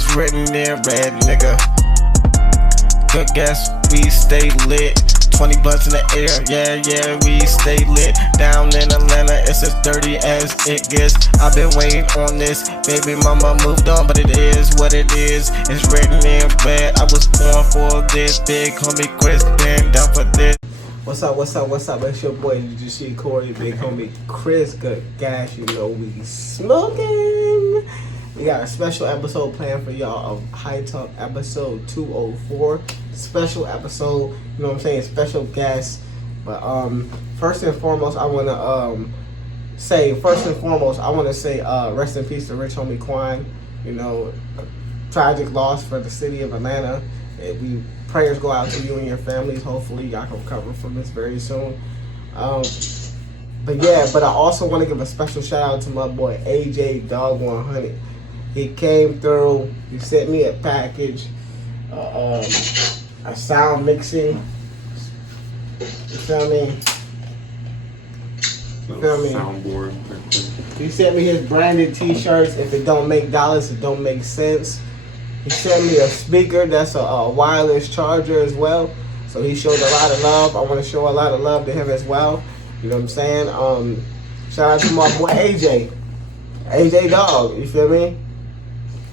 It's written in red, nigga. Good guess, we stay lit. 20 blunts in the air, yeah, we stay lit. Down in Atlanta, it's as dirty as it gets. I've been waiting on this, baby mama moved on, but it is what it is. It's written in red, I was born for this. Big homie Chris, been down for this. What's up? It's your boy, UGC Corey, big homie Chris, good gas, you know we smoking. We got a special episode planned for y'all of High Talk episode 204. Special episode, you know what I'm saying? Special guest. But first and foremost, I want to say rest in peace to Rich Homie Quan. You know, tragic loss for the city of Atlanta. Prayers go out to you and your families. Hopefully, y'all can recover from this very soon. But I also want to give a special shout out to my boy AJ Dog 100. He came through. He sent me a package, a sound mixing. You feel me? Soundboard. He sent me his branded T-shirts. If it don't make dollars, it don't make sense. He sent me a speaker that's a wireless charger as well. So he showed a lot of love. I want to show a lot of love to him as well. You know what I'm saying? Shout out to my boy AJ. AJ Dog, you feel me?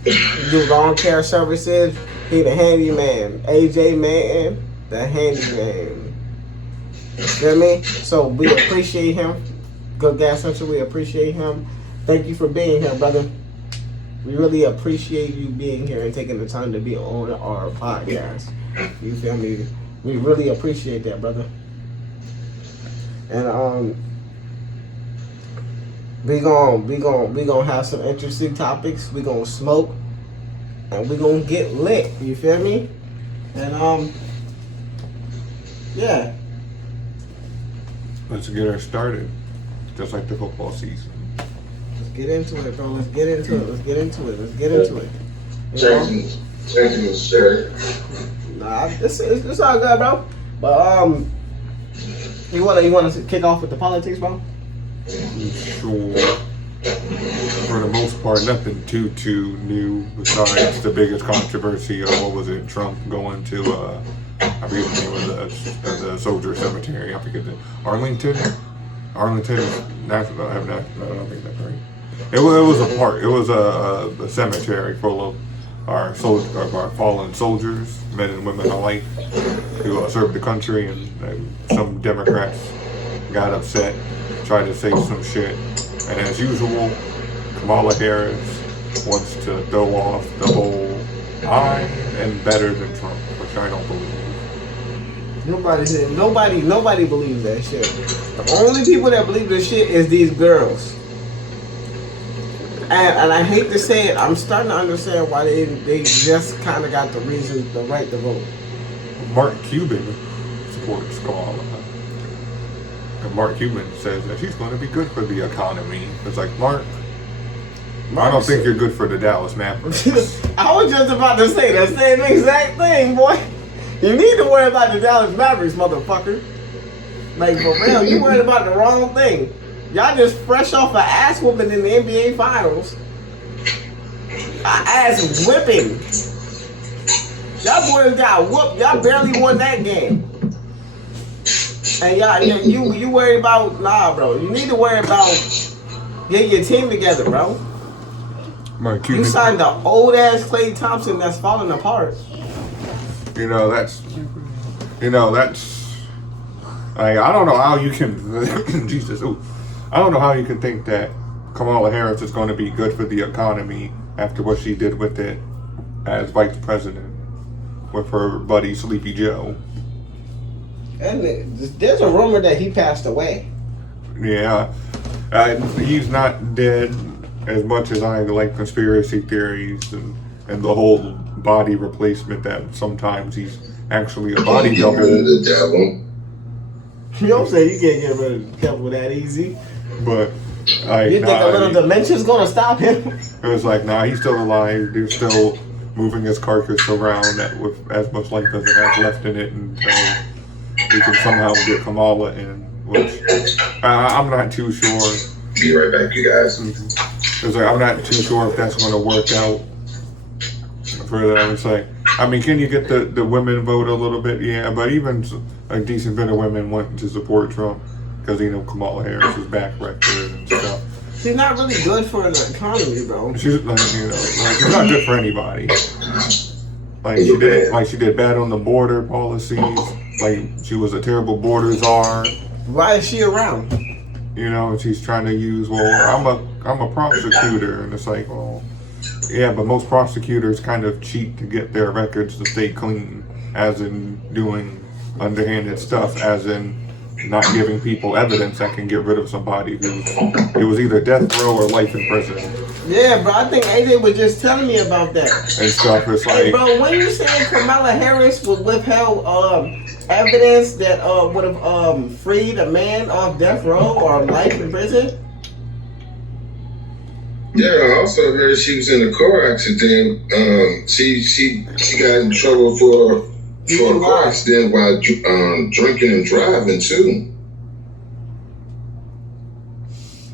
He do lawn care services. He the handyman. AJ Man, the handyman. You feel me? So we appreciate him. Good Gas Central, we appreciate him. Thank you for being here, brother. We really appreciate you being here and taking the time to be on our podcast. You feel me? We really appreciate that, brother. And we gonna have some interesting topics. We gonna smoke and we gonna get lit. You feel me? And yeah. Let's get her started, just like the football season. Let's get into it, bro. Let's get into it. Changing the shirt. Nah, it's all good, bro. But you wanna kick off with the politics, bro? Sure. For the most part, nothing too new besides the biggest controversy of Trump going to I forget the name of the soldier cemetery. I forget Arlington National. I don't think that's right. It was a park. It was a cemetery full of our fallen soldiers, men and women alike, who served the country, and some Democrats got upset, tried to say some shit, and as usual, Kamala Harris wants to throw off the whole I am better than Trump, which I don't believe. Nobody believes that shit. The only people that believe this shit is these girls. And I hate to say it, I'm starting to understand why they just kind of got the right to vote. Mark Cuban supports Kamala. And Mark Cuban says that she's going to be good for the economy. It's like, Mark, I don't think you're good for the Dallas Mavericks. I was just about to say the same exact thing, boy. You need to worry about the Dallas Mavericks, motherfucker. Like, for real, you worried about the wrong thing. Y'all just fresh off an ass whooping in the NBA Finals. Ass whipping. Y'all boys got whooped. Y'all barely won that game. And y'all, you worried about, nah, bro. You need to worry about getting your team together, bro. Mark Cuban. You signed the old ass Klay Thompson that's falling apart. That's I don't know how you can Jesus. Ooh. I don't know how you can think that Kamala Harris is going to be good for the economy after what she did with it as vice president with her buddy Sleepy Joe. And there's a rumor that he passed away. Yeah, he's not dead. As much as I like conspiracy theories and the whole body replacement, that sometimes he's actually a body double. The devil. You don't say you can't get rid of the devil that easy. But you think a little dementia's gonna stop him? It was like, nah, he's still alive. They're still moving his carcass around with as much life as it has left in it until we can somehow get Kamala in, which I'm not too sure. Be right back, you guys. It's like, I'm not too sure if that's going to work out for that. It's like, I mean, can you get the women vote a little bit? Yeah, but even a decent bit of women went to support Trump because, you know, Kamala Harris's back record and stuff. She's not really good for the economy, bro. She's like, you know, like, she's not good for anybody. Like she did bad on the border policies. Like she was a terrible border czar. Why is she around? You know, and she's trying to use, well, I'm a prosecutor, and it's like, well, yeah, but most prosecutors kind of cheat to get their records to stay clean, as in doing underhanded stuff, as in not giving people evidence that can get rid of somebody it was either death row or life in prison. Yeah, bro, I think AJ was just telling me about that. And stuff, it's like... Hey, bro, when you said Kamala Harris would withheld evidence that would have freed a man off death row or life in prison? Yeah, I also heard she was in a car accident. She got in trouble for a car accident while drinking and driving too.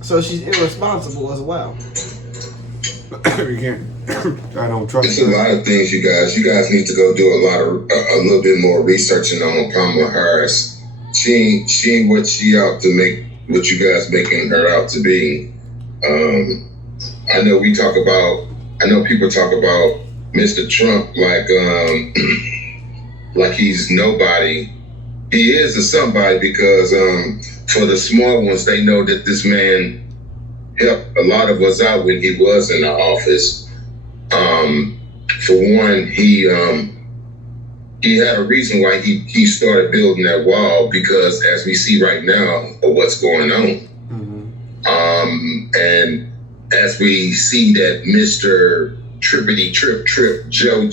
So she's irresponsible as well. You can't... I don't trust It's a lot of things, you guys. You guys need to go do a little bit more researching on Kamala Harris. She ain't what she out to make, what you guys making her out to be. I know people talk about Mr. Trump like he's nobody. He is a somebody because for the small ones, they know that this man helped a lot of us out when he was in the office. For one, he had a reason why he started building that wall, because as we see right now of what's going on. Mm-hmm. And as we see that Mr. Trippity Trip Joe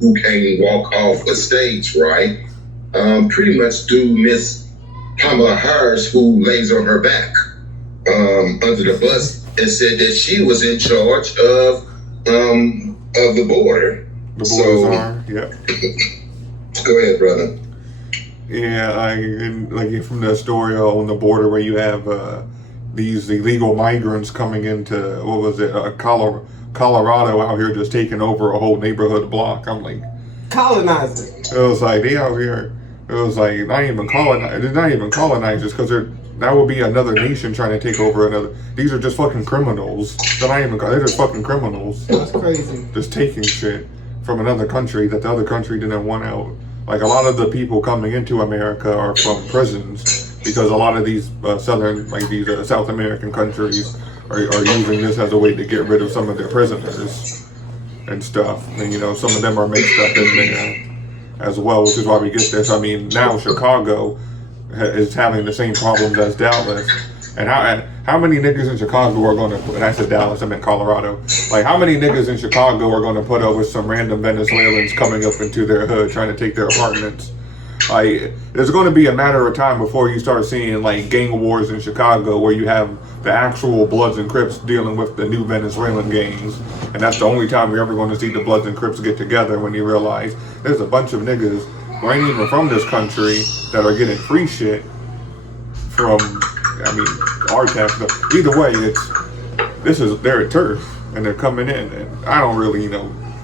who can't walk off a stage, right? Pretty much do Miss Kamala Harris, who lays on her back under the bus and said that she was in charge of the border. The borders are, yeah. Go ahead, brother. Yeah, like from the story on the border where you have these illegal migrants coming into, what was it, Colorado out here just taking over a whole neighborhood block. I'm like, colonizing. It was like they out here. It was like not even colonizers, because that would be another nation trying to take over another. These are just fucking criminals. They're just fucking criminals. That's crazy. Just taking shit from another country that the other country didn't want out. Like a lot of the people coming into America are from prisons, because a lot of these South American countries are using this as a way to get rid of some of their prisoners and stuff. And you know, some of them are mixed up in there as well, which is why we get this. I mean, now Chicago is having the same problems as Dallas. And how many niggas in Chicago are going to, and I said Dallas, I meant Colorado. Like, how many niggas in Chicago are going to put up with some random Venezuelans coming up into their hood trying to take their apartments? Like, there's going to be a matter of time before you start seeing, like, gang wars in Chicago where you have the actual Bloods and Crips dealing with the new Venezuelan gangs. And that's the only time you're ever going to see the Bloods and Crips get together, when you realize there's a bunch of niggas who ain't even from this country that are getting free shit from, I mean, our tax. Either way, they're turf, and they're coming in. And I don't really,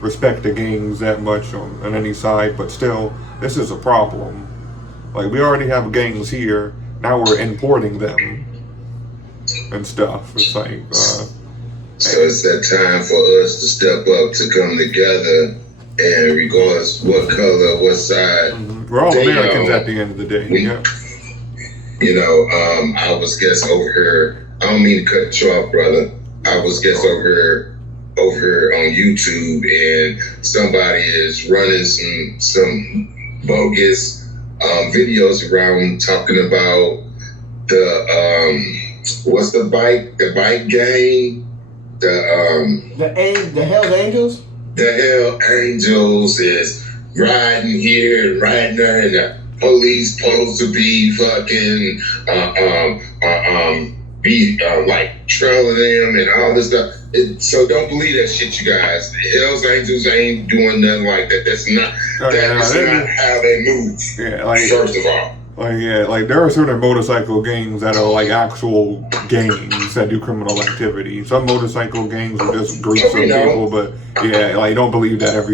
respect the gangs that much on any side, but still, this is a problem. Like, we already have gangs here, now we're importing them and stuff. It's like, so it's that time for us to step up, to come together, and regardless what color, what side. We're all Americans at the end of the day. I was guest over here. I don't mean to cut you off, brother. I was guest over here on YouTube, and somebody is running some bogus videos around talking about what's the bike gang? The Hell's Angels? The Hell Angels is riding here and riding there, and the police supposed to be fucking like trailing them and all this stuff. So don't believe that shit, you guys. The Hell's Angels ain't doing nothing like that. That's not not how they move. Yeah, like, first of all. Like, yeah, like there are certain motorcycle gangs that are like actual gangs that do criminal activity. Some motorcycle gangs are just groups of people, but yeah, like don't believe that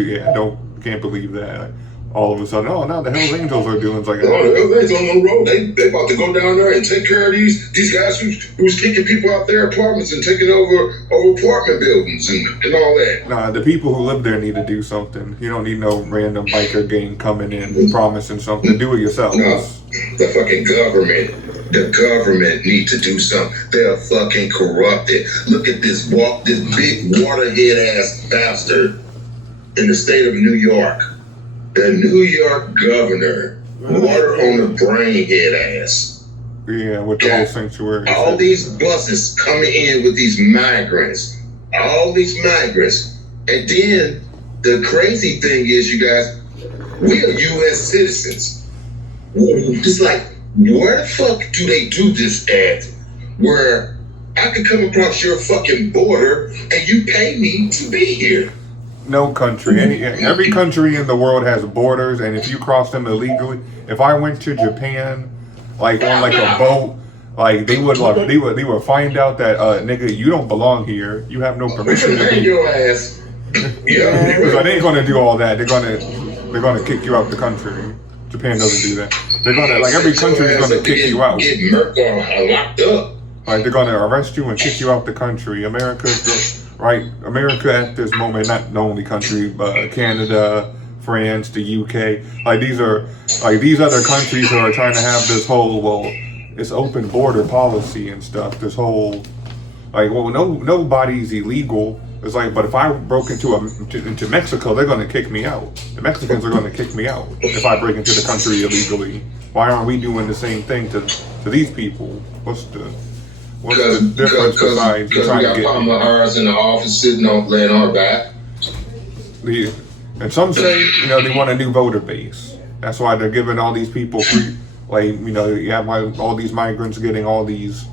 can't believe that. All of a sudden, oh, now the Hells Angels are doing. It's like, the Hells Angels on the road. They about to go down there and take care of these guys who's kicking people out their apartments and taking over apartment buildings and all that. Nah, the people who live there need to do something. You don't need no random biker gang coming in promising something. Do it yourself. No, the fucking government. The government need to do something. They're fucking corrupted. Look at this big waterhead ass bastard in the state of New York. The New York governor, water on the brain head ass. Yeah, with the whole sanctuary. All these buses coming in with these migrants. All these migrants. And then the crazy thing is, you guys, we are U.S. citizens. It's like, where the fuck do they do this at? Where I could come across your fucking border and you pay me to be here. No country, every country in the world has borders, and if you cross them illegally, if I went to Japan, like on like a boat, like they would find out that nigga, you don't belong here. You have no permission to be your ass. Yeah, because they ain't gonna do all that. They're gonna kick you out the country. Japan doesn't do that. They're gonna every country is gonna kick you out. Get murked or locked up. Like they're gonna arrest you and kick you out the country. America at this moment, not the only country, but Canada, France, the UK. Like these other countries that are trying to have this whole it's open border policy and stuff. This whole nobody's illegal. It's like, but if I broke into Mexico, they're gonna kick me out. The Mexicans are gonna kick me out if I break into the country illegally. Why aren't we doing the same thing to these people? What's the difference besides because we got Kamala Harris in the office sitting on laying on her back? And some say, they want a new voter base. That's why they're giving all these people free, you have all these migrants getting all this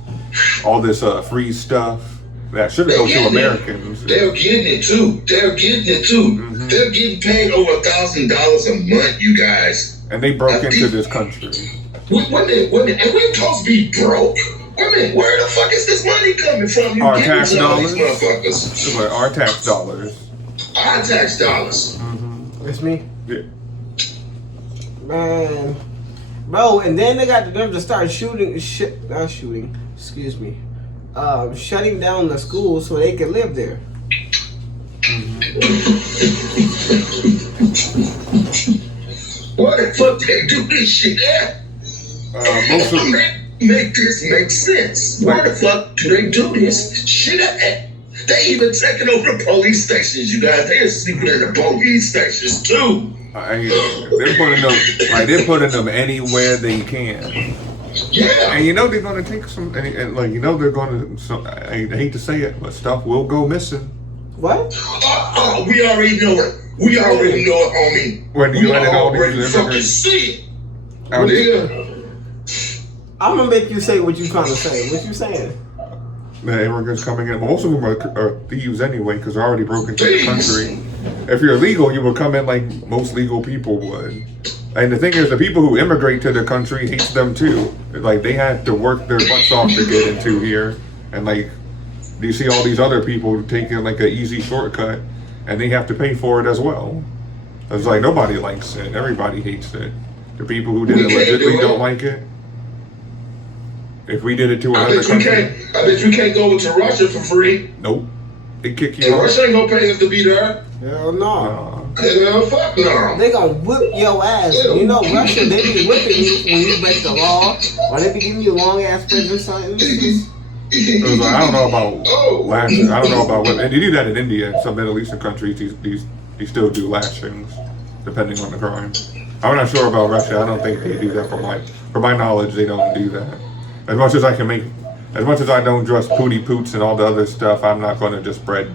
free stuff that should go to Americans. They're getting it too. Mm-hmm. They're getting paid over $1,000 a month, you guys. And they broke into this country. And we're supposed to be broke. Where the fuck is this money coming from? Our tax dollars. Our tax dollars. Our tax dollars. Mm-hmm. It's me. Yeah. Man, bro, and then they got the nerve to start shutting down the schools so they can live there. Why the fuck they do this shit at? Make this make sense. Why the fuck do they do this shit at? They even taking over the police stations, you guys. They're sleeping in the police stations too. They're putting them anywhere they can. Yeah. And they're gonna take some, they're gonna. I hate to say it, but stuff will go missing. What? We already know it. We already know it, homie. When you let it all these fucking see it. Nigga. I'm gonna make you say what you trying to say. What you saying? The immigrants coming in, most of them are thieves anyway, because they're already broken into the country. If you're legal, you would come in like most legal people would. And the thing is, the people who immigrate to the country hate them too. Like they had to work their butts off to get into here, and you see all these other people taking like an easy shortcut, and they have to pay for it as well. It's like nobody likes it. Everybody hates it. The people who did it legitimately don't like it. If we did it to another country, I bet you can't go to Russia for free. Nope. They kick you and out. Russia ain't gonna pay us to be there. Hell no. Hell fuck no. They gonna whip your ass. Russia, they be whipping you when you break the law, or they be giving you long ass prison sentences. I don't know about lashing. I don't know about what. And they do that in India. Some Middle Eastern countries, they still do lashings, depending on the crime. I'm not sure about Russia. I don't think they do that. From my knowledge, they don't do that. As much as I don't trust Pootie Poots and all the other stuff, I'm not going to just spread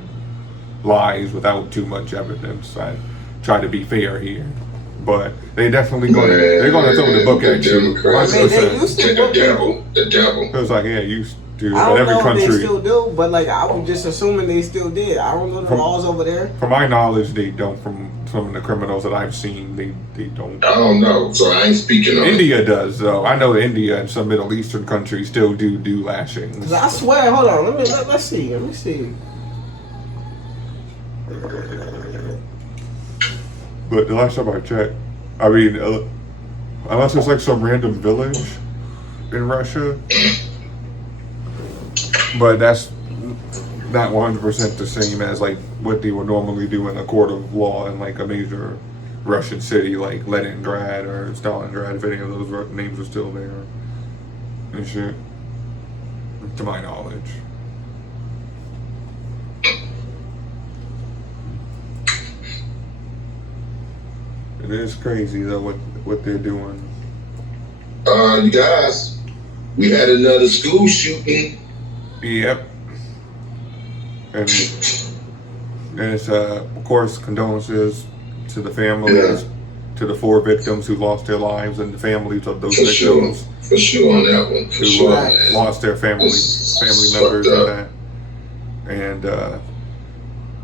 lies without too much evidence. I try to be fair here, but they're definitely going to throw the book at you. The devil. It was like, yeah, you Dude, I in don't every know if they country, still do, but like I was just assuming they still did. I don't know the laws over there. from my knowledge, they don't. From some of the criminals that I've seen, they don't. I don't know, so I ain't speaking on it. India does, though. I know India and some Middle Eastern countries still do lashings. 'Cause I swear, hold on, let's see. Let me see. But the last time I checked, I mean, unless it's like some random village in Russia, but that's not 100% the same as like what they would normally do in a court of law in like a major Russian city like Leningrad or Stalingrad, if any of those names are still there and shit, to my knowledge. It is crazy though what they're doing. You guys, we had another school shooting. Yep. And it's of course condolences to the families, to the 4 victims who lost their lives, and the families of those victims For sure on that one. For who sure, man. lost their family members in that. And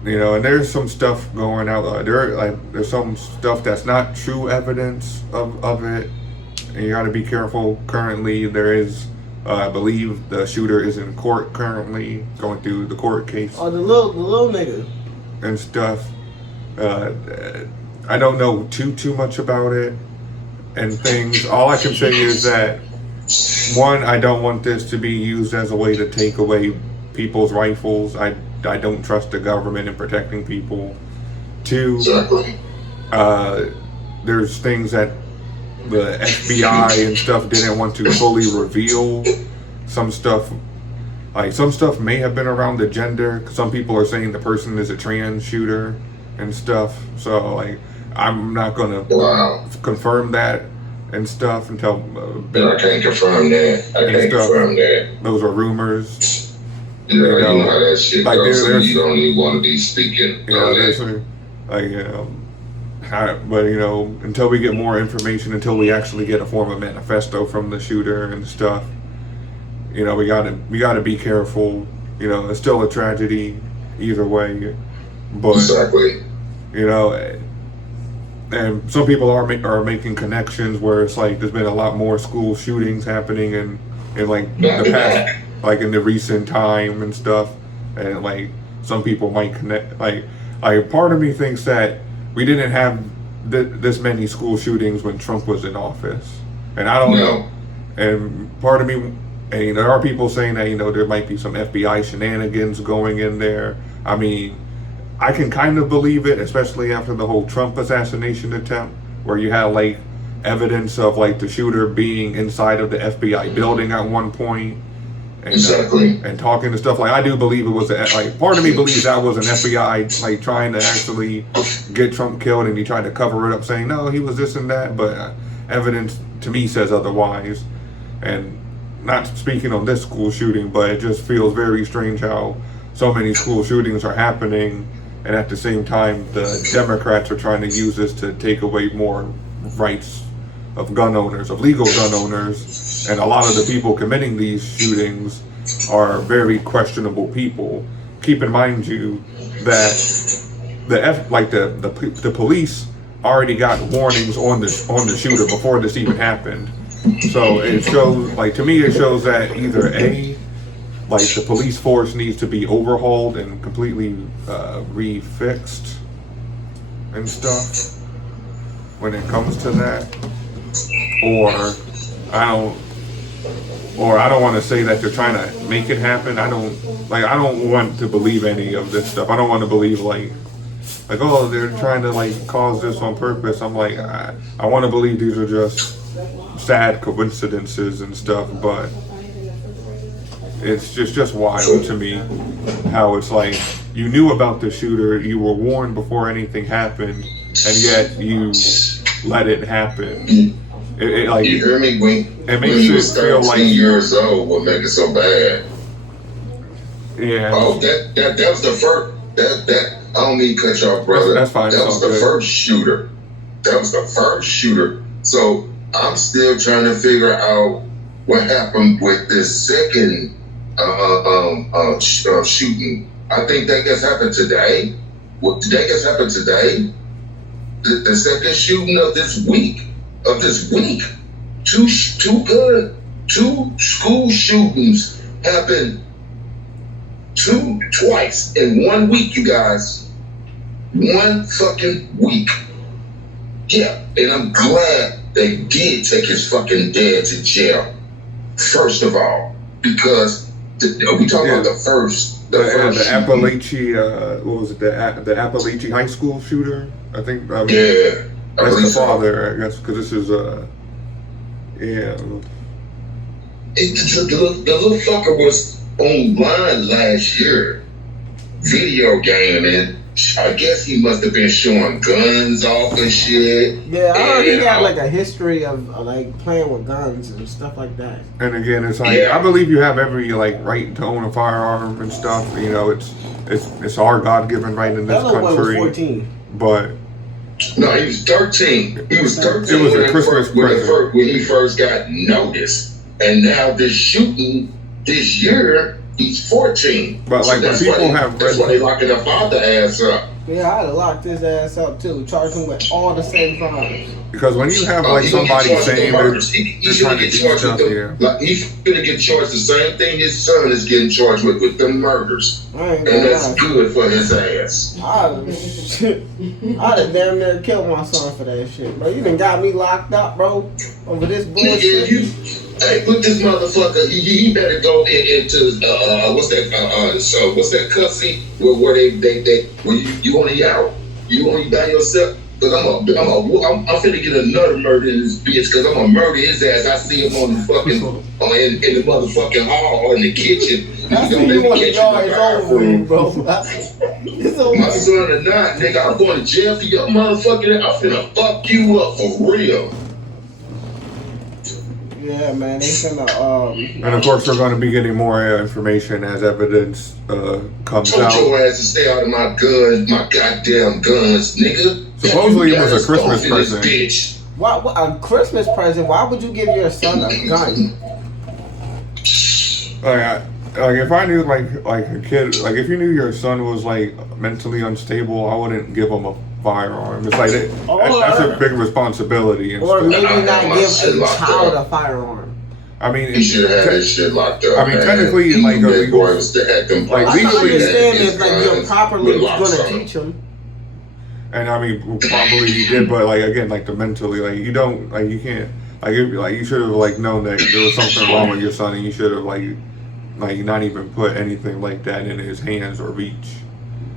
you know, and there's some stuff going out. There's some stuff that's not true evidence of it, and you got to be careful. Currently, there is, I believe, the shooter is in court currently, going through the court case. Oh, the little nigga and stuff. I don't know too much about it and things. All I can say is that, one, I don't want this to be used as a way to take away people's rifles. I don't trust the government in protecting people. 2, Exactly. there's things that the FBI and stuff didn't want to fully reveal. Some stuff may have been around the gender. Some people are saying the person is a trans shooter and stuff. So like, I'm not gonna confirm that and stuff until. I can't confirm that. I can't confirm that. Those are rumors. Yeah, you know how that shit like goes. So there's, you don't even want to be speaking. You know, there's but you know, until we get more information, until we actually get a form of manifesto from the shooter and stuff, you know, we gotta be careful. You know, it's still a tragedy either way, but exactly. You know, and some people are making connections where it's like there's been a lot more school shootings happening in like the past, like in the recent time and stuff, and like some people might connect. Like part of me thinks that we didn't have this many school shootings when Trump was in office, and I don't know. And part of me, and you know, there are people saying that, you know, there might be some FBI shenanigans going in there. I mean, I can kind of believe it, especially after the whole Trump assassination attempt, where you had like evidence of like the shooter being inside of the FBI building at one point, and and talking to stuff. Like, I do believe it was like, part of me believes that was an FBI like trying to actually get Trump killed, and he tried to cover it up, saying no, he was this and that, but evidence to me says otherwise. And not speaking on this school shooting, but it just feels very strange how so many school shootings are happening, and at the same time the Democrats are trying to use this to take away more rights of gun owners, of legal gun owners, and a lot of the people committing these shootings are very questionable people. Keep in mind you that the police already got warnings on the shooter before this even happened. So it shows, like, to me it shows that either A, like, the police force needs to be overhauled and completely refixed and stuff when it comes to that, or I don't want to say that they're trying to make it happen. I don't want to believe any of this stuff. I don't want to believe like oh, they're trying to like cause this on purpose. I'm like, I want to believe these are just sad coincidences and stuff, but it's just wild to me how it's like you knew about the shooter, you were warned before anything happened, and yet you let it happen. It like, you hear me? When makes you was 13 years old, what make it so bad? Yeah. Oh, that was the first. That I don't mean to cut you off, brother. That's fine. That was the first shooter. That was the first shooter. So I'm still trying to figure out what happened with this second shooting. I think that just happened today. What that just happened today? The second shooting of this week. Two school shootings happened twice in 1 week, you guys. 1 fucking week. Yeah, and I'm glad they did take his fucking dad to jail. First of all, because we talking about the first. The Appalachia, what was it? The Appalachia High School shooter, I think. Yeah, that's the father, I guess, because this is yeah. The little fucker was online last year, video gaming. I guess he must have been showing guns off and shit. Yeah, I heard he had like a history of like playing with guns and stuff like that. And again, it's like I believe you have every like right to own a firearm and stuff. You know, it's our God-given right in this country. Was 14. But no, he was 13. He was 13. It was a Christmas present when he first got noticed, and now this shooting this year. He's 14. But like when people that's why they locking the father ass up. Yeah, I had to lock his ass up too. Charge him with all the same crimes. Because when you have like somebody saying they're trying to do stuff here. Like he's gonna get charged the same thing his son is getting charged with the murders. And that's good for his ass. I'd have damn near killed my son for that shit, bro. You done got me locked up, bro, over this bullshit. Hey, put this motherfucker. He better go into what's that cussing where they when you only out, you only by yourself. Cause I'm finna get another murder in this bitch. Cause I'm gonna murder his ass. I see him on the fucking in the motherfucking hall or in the kitchen. That's what you want to guard his own room, bro. My son or not, nigga, I'm going to jail for your motherfucking. I'm finna fuck you up for real. Yeah, man, they finna, and of course, we're going to be getting more information as evidence comes out. Told your ass to stay out of my guns, my goddamn guns, nigga. Supposedly it was a Christmas present. Bitch. Why a Christmas present? Why would you give your son a gun? Like if I knew like a kid, like if you knew your son was like mentally unstable, I wouldn't give him a firearm. It's like that's a big responsibility. And or stuff. maybe not give a child a firearm. I mean, he should have had his shit locked up. I mean, technically, like legally, I understand if like you're properly gonna teach him. And I mean, probably he did, but like again, like the mentally, like you don't, like you can't, like you should have like known that there was something wrong with your son, and you should have like not even put anything like that in his hands or reach.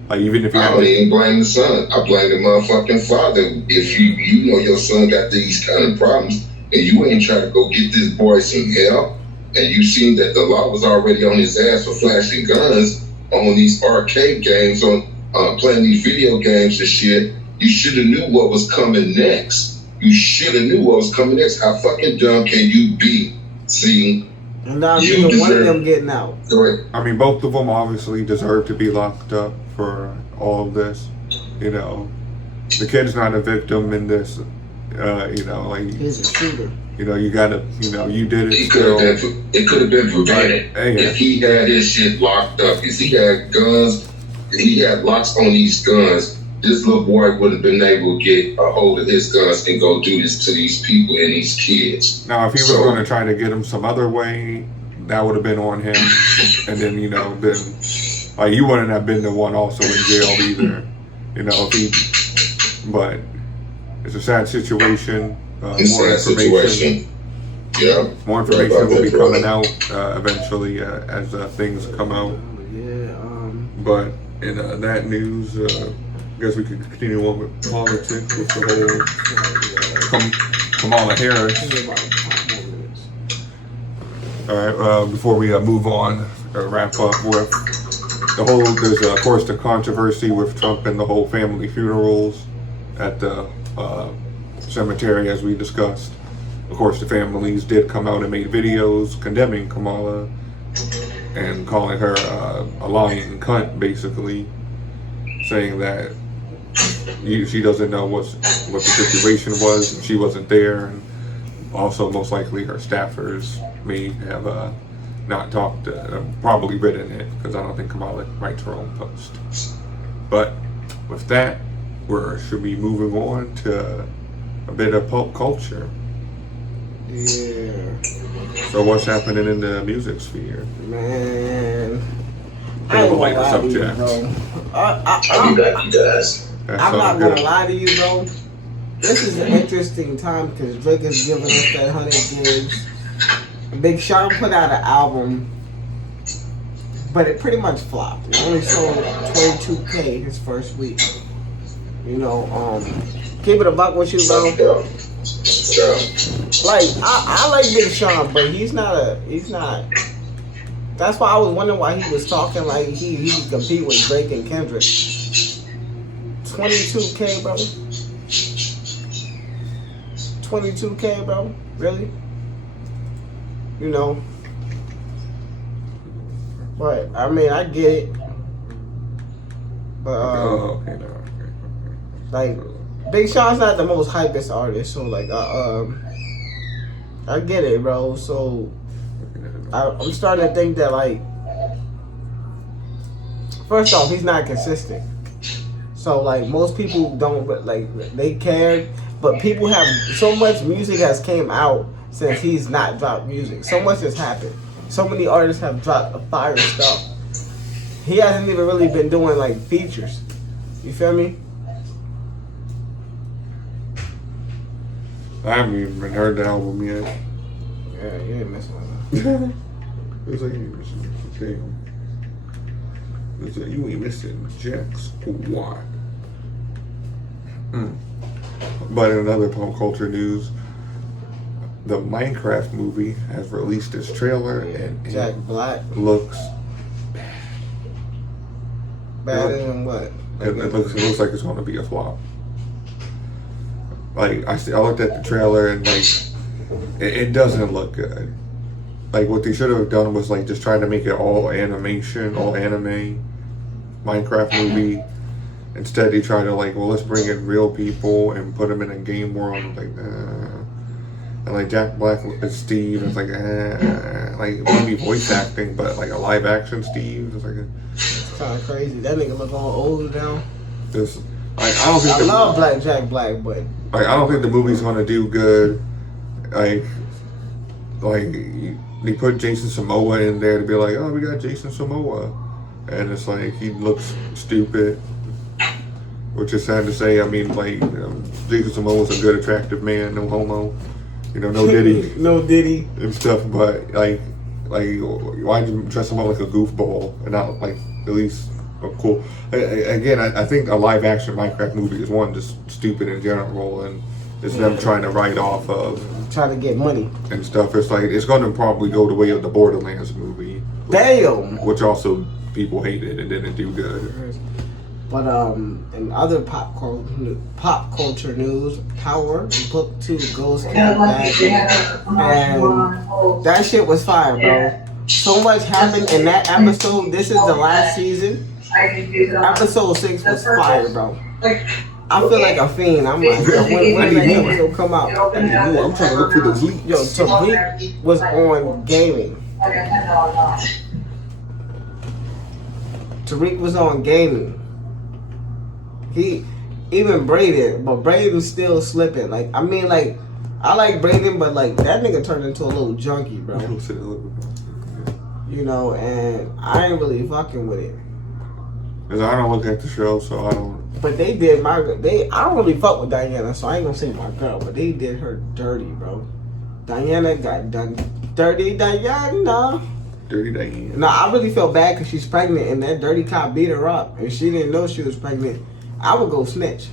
Like even if you I don't even blame the son. I blame the motherfucking father. If you know your son got these kind of problems, and you ain't trying to go get this boy some help, and you seen that the law was already on his ass for flashing guns on these arcade games, on playing these video games and shit, you should have knew what was coming next. You should have knew what was coming next. How fucking dumb can you be? See? And now neither one of them getting out. Correct. I mean, both of them obviously deserve to be locked up for all of this. You know, the kid's not a victim in this. You know, like he's a shooter. You know, you gotta. You know, you did it. It could have been prevented if he had his shit locked up. Because he had guns. He had locks on these guns. This little boy would have been able to get a hold of his guns and go do this to these people and these kids. Now, if he was going to try to get him some other way, that would have been on him. And then, you know, then like you wouldn't have been the one also in jail either. You know, if he. But it's a sad situation. It's a sad situation. Yeah. More information will be coming out eventually as things come out. Yeah. But in that news, I guess we could continue on with politics with the whole Kamala Harris. All right, before we move on, wrap up with the whole, there's of course the controversy with Trump and the whole family funerals at the cemetery as we discussed. Of course, the families did come out and made videos condemning Kamala and calling her a lying cunt, basically, saying that she doesn't know what the situation was, and she wasn't there, and also most likely her staffers may have not talked, probably written it, because I don't think Kamala writes her own post. But with that, should be moving on to a bit of pop culture. Yeah. So what's happening in the music sphere? Man. I don't like the lie to you, subject. bro. I'll be back, you guys. I'm not gonna lie to you, bro. This is an interesting time because Drake is giving us that 100 gigs. Big Sean put out an album, but it pretty much flopped. It only sold 22K his first week. You know, keep it a buck with you, bro. Like I like Big Sean, but he's not. That's why I was wondering why he was talking like he could compete with Drake and Kendrick. 22K, bro. 22K, bro. Really? You know. But I mean, I get it. But okay. like, Big Sean's not the most hypest artist, so like, I get it, bro. So I'm starting to think that, like, first off, he's not consistent. So like, most people don't like, they care, but people have so much music has came out since he's not dropped music. So much has happened. So many artists have dropped fire stuff. He hasn't even really been doing like features. You feel me? I haven't even heard the album yet. Yeah, you ain't missing nothing. It's like you ain't missing damn. It's like you ain't missing jack squat. But in other pop culture news, the Minecraft movie has released its trailer and Jack Black. looks Better than what? it looks like it's going to be a flop. Like I looked at the trailer and like it doesn't look good. Like what they should have done was like just trying to make it all animation, all anime Minecraft movie. Instead, they try to like, well, let's bring in real people and put them in a game world. Like, and like Jack Black as Steve, it's like, like maybe voice acting, but like a live action Steve. It's like, It's kind of crazy. That nigga look all older now. this. Like, I don't think I love Jack Black, but like I don't think the movie's gonna do good. Like they put Jason Momoa in there to be like, oh, we got Jason Momoa, and it's like he looks stupid. Which is sad to say. I mean, like, Jason Momoa's a good, attractive man, no homo, you know, no Diddy, no Diddy and stuff. But like, why'd you dress him up like a goofball and not like at least cool? Again, I think a live action Minecraft movie is one just stupid in general, and it's them trying to write off of trying to get money and stuff. It's like it's going to probably go the way of the Borderlands movie. Damn. Which also people hated and didn't do good. But in other pop culture news, Power Book 2 Ghost came back, and that shit was fire, bro. So much happened in that episode. This is the last season. Episode 6 was fire, bro. I feel like a fiend. I'm like, when did the episode come out? I'm trying to look for those leaks. Yo, Tariq was on gaming. Tariq was on gaming. He, even Braden, but Braden's still slipping. Like, I mean, like, I like Braden, but like, that nigga turned into a little junkie, bro. You know, and I ain't really fucking with it. Cause I don't look at the show, so I don't. But they did I don't really fuck with Diana, so I ain't gonna say my girl, but they did her dirty, bro. Diana got done dirty, Diana. Dirty Diana. No, I really feel bad because she's pregnant, and that dirty cop beat her up, and she didn't know she was pregnant. I would go snitch.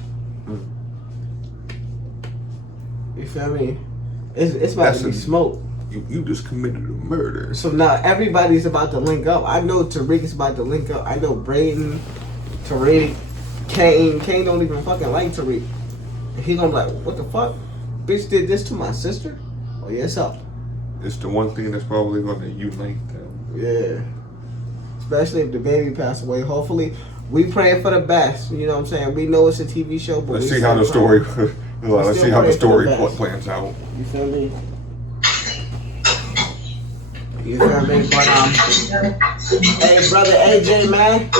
You feel me? It's about to be smoke. You just committed a murder. So now everybody's about to link up. I know Tariq is about to link up. I know Braden, Tariq, Kane. Kane don't even fucking like Tariq. He gonna be like, what the fuck? Bitch did this to my sister? Oh, yes, up. It's the one thing that's probably going to unite them. Yeah. Especially if the baby passed away. Hopefully, we praying for the best. You know what I'm saying? We know it's a TV show, but let's see how the story. Let's see how the story plans out. You feel me? You feel me? But hey, brother AJ, man.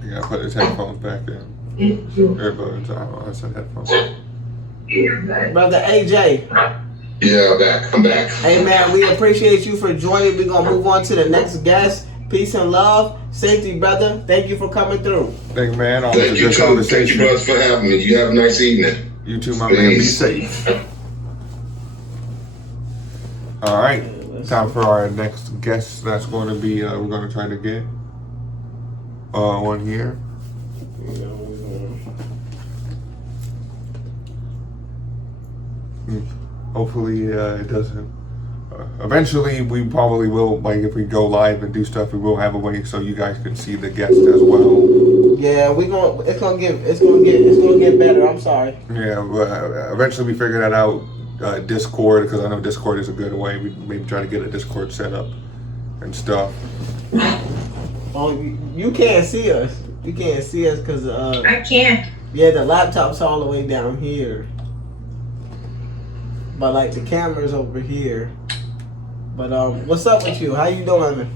You gotta put his headphones back in. Earbuds, I don't know, I said headphones. Brother AJ. Yeah, I'm back. Hey, man, we appreciate you for joining. We're gonna move on to the next guest. Peace and love. Safety, brother. Thank you for coming through. Thank you, man. Thank you, too. Thank you, brothers, for having me. You have a nice evening. You too, my man. Be safe. All right. Time for our next guest. That's going to be, we're going to try to get one here. Hopefully it doesn't. Eventually, we probably will, like, if we go live and do stuff, we will have a way so you guys can see the guest as well. Yeah, it's gonna get better. I'm sorry. Yeah, eventually we figure that out. Discord, because I know Discord is a good way. We maybe try to get a Discord set up and stuff. Oh, you can't see us. You can't see us because I can't. Yeah, the laptop's all the way down here, but like the camera's over here. But what's up with you? How you doing?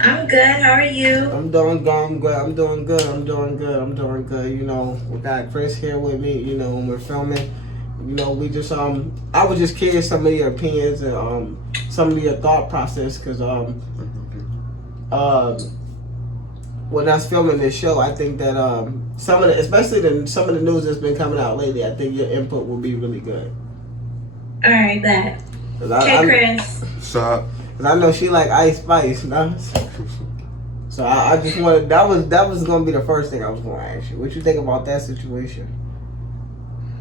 I'm good. How are you? I'm doing good. I'm doing good. You know, we got Chris here with me. You know, when we're filming. You know, we just I was just curious some of your opinions and some of your thought process because when I was filming this show, I think that some of the, especially some of the news that's been coming out lately, I think your input will be really good. All right, bet. Okay, Chris. What's up? Cause I know she like Ice Spice, so I just wanted that was gonna be the first thing I was gonna ask you. What you think about that situation?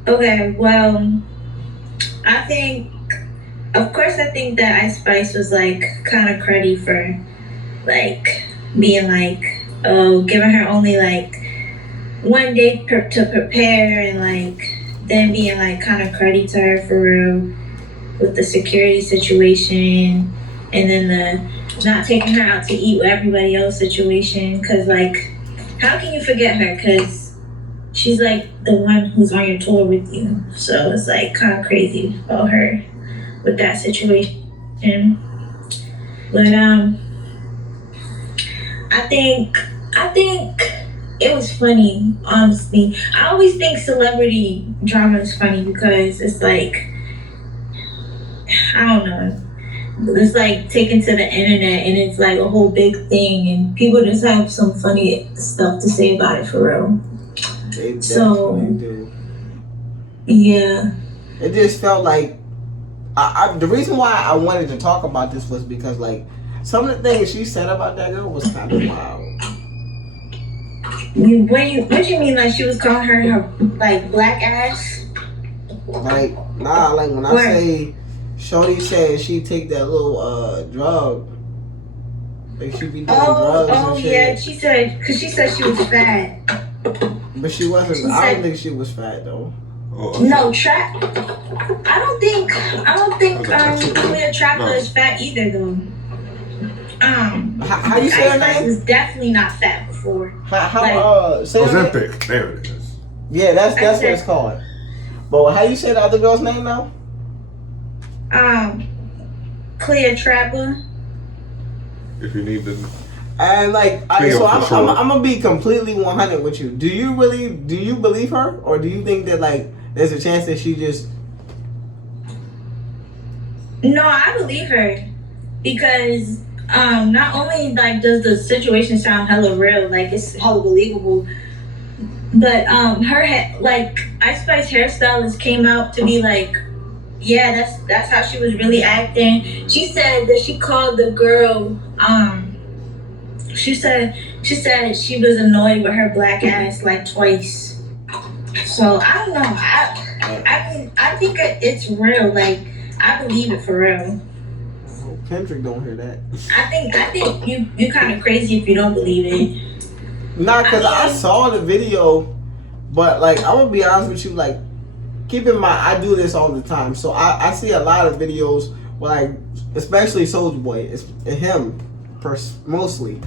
Okay, well, I think that Ice Spice was like kind of cruddy for like being like, oh, giving her only like one day to prepare and like then being like kind of cruddy to her for real with the security situation and then the not taking her out to eat with everybody else situation. Cause like, how can you forget her? Cause she's like the one who's on your tour with you. So it's like kind of crazy about her with that situation. But I think it was funny, honestly. I always think celebrity drama is funny because it's like, I don't know. It's like taken to the internet and it's like a whole big thing and people just have some funny stuff to say about it for real. They definitely do. Yeah. It just felt like the reason why I wanted to talk about this was because like some of the things she said about that girl was kind of wild. What you mean? Like she was calling her like black ass? Like nah, like when I say Shorty said she take that little drug. Like she be doing drugs and shit. Yeah, she said she was fat. But she wasn't. I don't think she was fat though. No, Trap. I don't think Clea Trapper is fat either though. How you say her name? Was definitely not fat before. Say Ozempic. There it is. Yeah, that's what it's called. But how you say the other girl's name now? Clea Trapper. If you need to. And like, I'm gonna be completely 100 with you. Do you believe her, or do you think that like there's a chance that she just? No, I believe her because not only like does the situation sound hella real, like it's hella believable, but her like Ice Spice hairstylist came out to be like, yeah, that's how she was really acting. She said that she called the girl. She said she was annoyed with her black ass like twice. So I don't know. I think it's real. Like I believe it for real. Kendrick don't hear that. I think you kind of crazy if you don't believe it. Nah, cause I saw the video, but like I'm gonna be honest with you. Like keep in mind, I do this all the time, so I see a lot of videos where like, especially Soulja Boy, it's him mostly.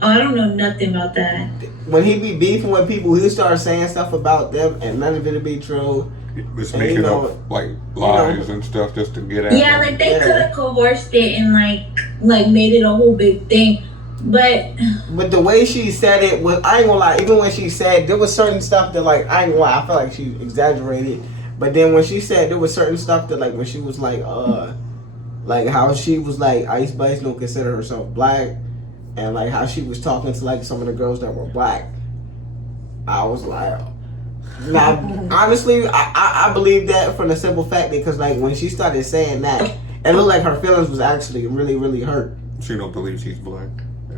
Oh, I don't know nothing about that. When he be beefing with people, he'll start saying stuff about them, and none of it'll be true. It's And, making you know, up like lies and stuff just to get at Yeah, them. like they Yeah. could have coerced it and like made it a whole big thing, but But the way she said it was, I ain't gonna lie, even when she said, there was certain stuff that, like, I ain't gonna lie, I feel like she exaggerated. But then when she said, there was certain stuff that, like, when she was like how she was like, Ice Spice don't consider herself black, and like how she was talking to like some of the girls that were black, I was like, now honestly, I believe that from the simple fact that, because like when she started saying that, it looked like her feelings was actually really, really hurt. She don't believe she's black.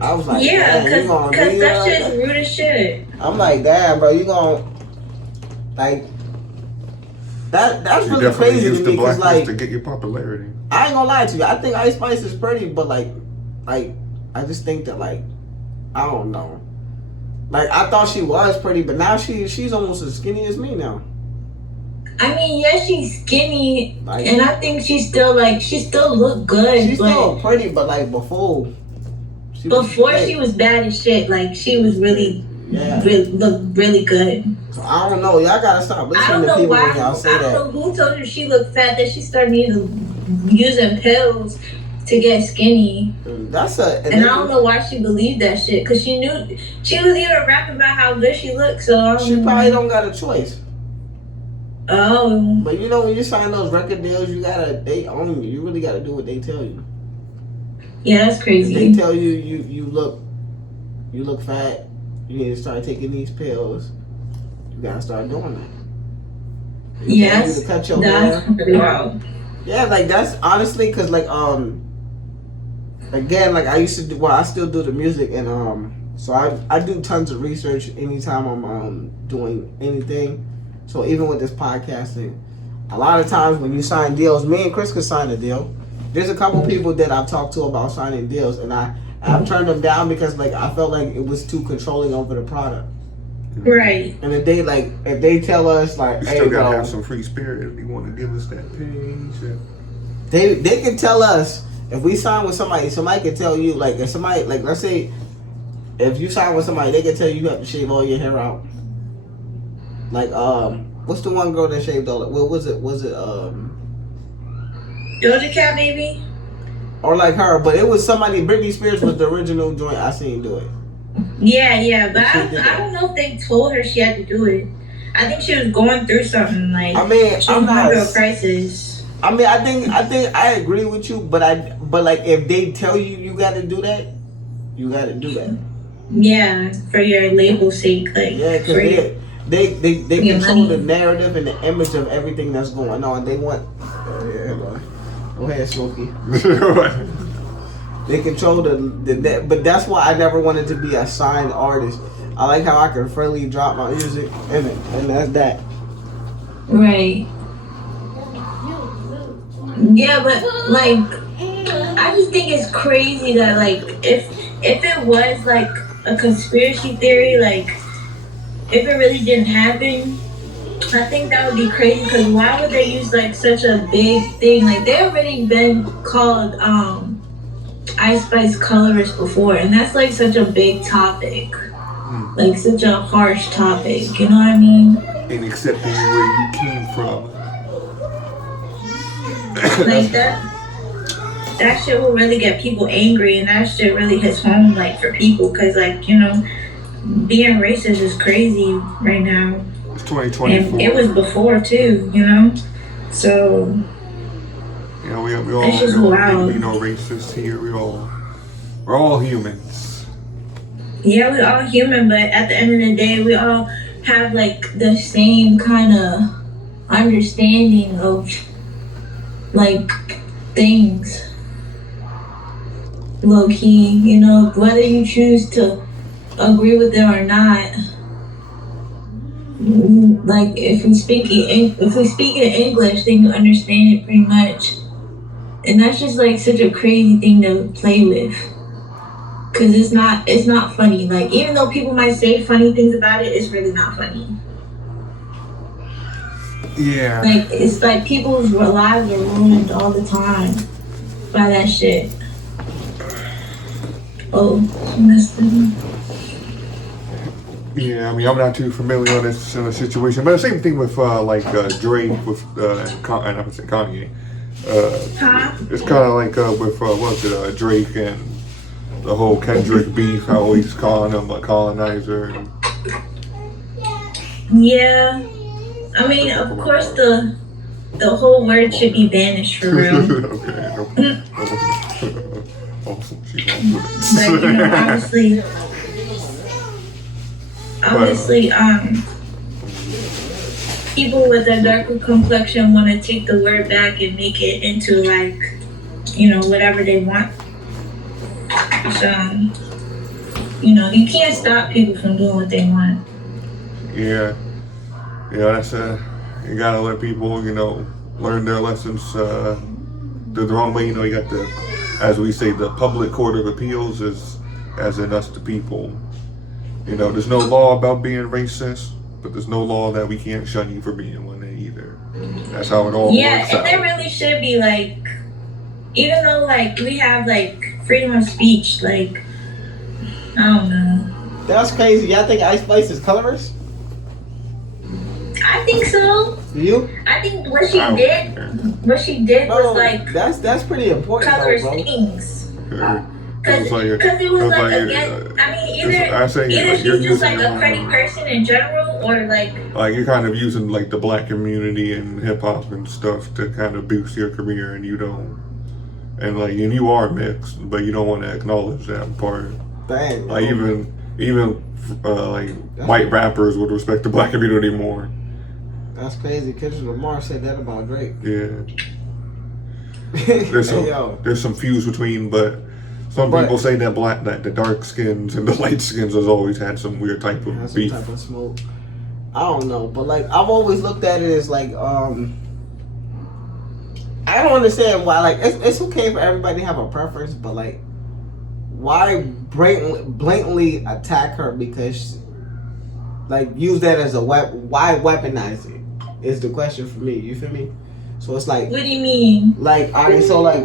I was like, yeah, damn, you gonna cause do that that? shit's rude as shit. I'm like, damn, bro, you gonna like that's You really definitely crazy to used me the because blackness like to get your popularity. I ain't gonna lie to you. I think Ice Spice is pretty, but like I just think that like I don't know. Like I thought she was pretty, but now she's almost as skinny as me now. I mean, yeah, she's skinny, Like and I think she still look good. she's but still pretty, but like before she was before fake. she was bad as shit. Like she was really, Yeah. looked really good. So I don't know. Y'all gotta stop I listening don't to know people why. when y'all say I don't that. know who told her she looked fat. That she started using pills to get skinny. That's And I don't know why she believed that shit. Cause she knew she was even rapping about how good she looked. So I don't she know. probably don't got a choice. Oh. But you know when you sign those record deals, they own you. You really gotta do what they tell you. Yeah, that's If crazy. they tell you you look fat, you need to start taking these pills. You gotta start doing that. They tell Yes, you to cut your that's hair. pretty wild. Yeah, like that's honestly because like again like I used to do. Well, I still do the music and so I do tons of research anytime I'm doing anything. So even with this podcasting, a lot of times when you sign deals, me and Chris could sign a deal. There's a couple people that I've talked to about signing deals, and I've turned them down because like I felt like it was too controlling over the product. Right. And if they tell us like, You hey, still gotta bro, have some free spirit if you want to give us that page. they can tell us if we sign with somebody can tell you like if somebody like let's say if you sign with somebody, they can tell you have to shave all your hair out. Like what's the one girl that shaved all it? What was it? Doja Cat, maybe? Or like her, but it was somebody. Britney Spears was the original joint I seen do it. Yeah, but I don't know if they told her she had to do it. I think she was going through something like I mean, she was going through a crisis. I mean, I think I agree with you, but like if they tell you you got to do that, you got to do that. Yeah, for your label's sake, like Yeah, because for your- they your control money. the narrative and the image of everything that's going on. They want. Yeah, bro. Go ahead, Smokey. They control the but that's why I never wanted to be a signed artist. I like how I can freely drop my music and that's that. Right. Yeah, but like I just think it's crazy that like if it was like a conspiracy theory, like if it really didn't happen, I think that would be crazy because why would they use like such a big thing? Like they already been called Ice Spice colorist before, and that's like such a big topic. Like such a harsh topic, you know what I mean? And accepting where you came from. Like that shit will really get people angry, and that shit really hits home like for people because like you know being racist is crazy right now, It's 2024. and it was before too, you know. So You know, we all It's just wild. we no racists here. We're all humans. yeah, we all human, but at the end of the day, we all have like the same kind of understanding of like things. Low key, you know, whether you choose to agree with it or not. Like if we speak in English, then you understand it pretty much. And that's just like such a crazy thing to play with. Cause it's not funny. Like even though people might say funny things about it, it's really not funny. Yeah. Like it's like people's lives are ruined all the time by that shit. Oh, she messed it up. Yeah, I mean, I'm not too familiar on this situation, but the same thing with Drake with and I would say Kanye. Huh? It's kind of like with what was it, Drake and the whole Kendrick beef. How he's calling him a colonizer. Yeah. I mean, of course, the whole word should be banished for real. Okay. Awesome. She's on with it. Like, you know, obviously, people with a darker complexion want to take the word back and make it into, like, you know, whatever they want. So, you know, you can't stop people from doing what they want. Yeah, that's you gotta let people, you know, learn their lessons the wrong way. You know, you got the, as we say, the public court of appeals is, as in us the people. You know, there's no law about being racist, but there's no law that we can't shun you for being one either. That's how it all Yeah, works and out. there really should be, like, even though, like, we have, like, freedom of speech, like, I don't know. That's crazy. Y'all think Ice Spice is colorist? I think so. You? I think what she I don't did care. was, like, that's pretty important, colorist though, bro. things. Yeah. Because It was it was like, like, again, I mean, either you're she's just like using a cruddy person in general, or like you're kind of using like the black community and hip hop and stuff to kind of boost your career, and you don't, and you are mixed, but you don't want to acknowledge that part. Dang. Like even like white rappers would respect the black community more. That's crazy. Kendrick Lamar said that about Drake. Yeah. There's some fuse between, but some people say that the dark skins and the light skins has always had some weird type of That's beef. some type of smoke. I don't know, but like I've always looked at it as like I don't understand why, like, it's okay for everybody to have a preference, but like why blatantly attack her because like use that as a weapon? Why weaponize it is the question for me. You feel me? So it's like, what do you mean? like, alright, so like,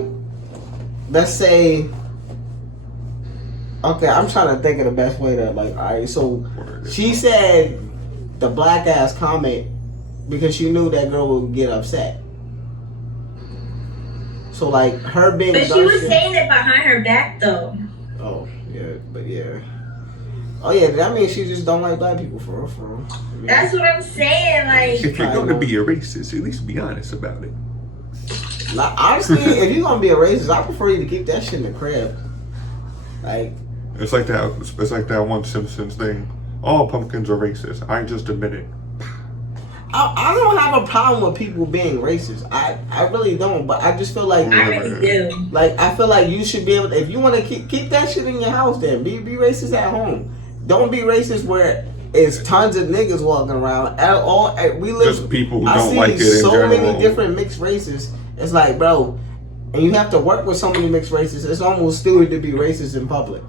let's say, okay, I'm trying to think of the best way to, like, alright, so she said the black ass comment because she knew that girl would get upset. So like her being, But she was saying it behind her back though. Oh yeah, but yeah. Oh yeah, that means she just don't like black people for real, for real. I mean, That's what I'm saying. Like, If you're going to be a racist, at least be honest about it. like, honestly, if you're gonna be a racist, I prefer you to keep that shit in the crib. Like, It's like that one Simpsons thing. All pumpkins are racist. I just admit it. I don't have a problem with people being racist. I really don't, but I just feel like I really do. Like, I feel like you should be able to, if you want to keep that shit in your house, then be racist at home. Don't be racist where it's tons of niggas walking around. At all, we live. Just people who I don't see like it in so general. many different mixed races. It's like, bro, and you have to work with so many mixed races. It's almost stupid to be racist in public.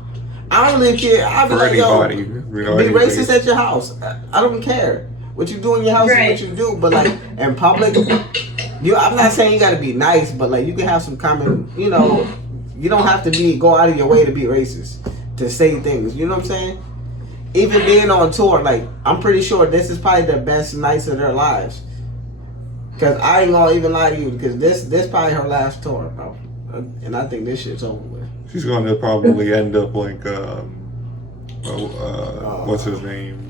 I don't really care. I'll be For like, yo, anybody, you know, be anything. racist at your house. I don't care. What you do in your house Right. is what you do, but like in public, I'm not saying you gotta be nice, but like you can have some common, you know, you don't have to go out of your way to be racist, to say things, you know what I'm saying? Even being on tour, like, I'm pretty sure this is probably the best nights of their lives. Cause I ain't gonna even lie to you, because this probably her last tour, bro. And I think this shit's over with. She's gonna probably end up like what's his name?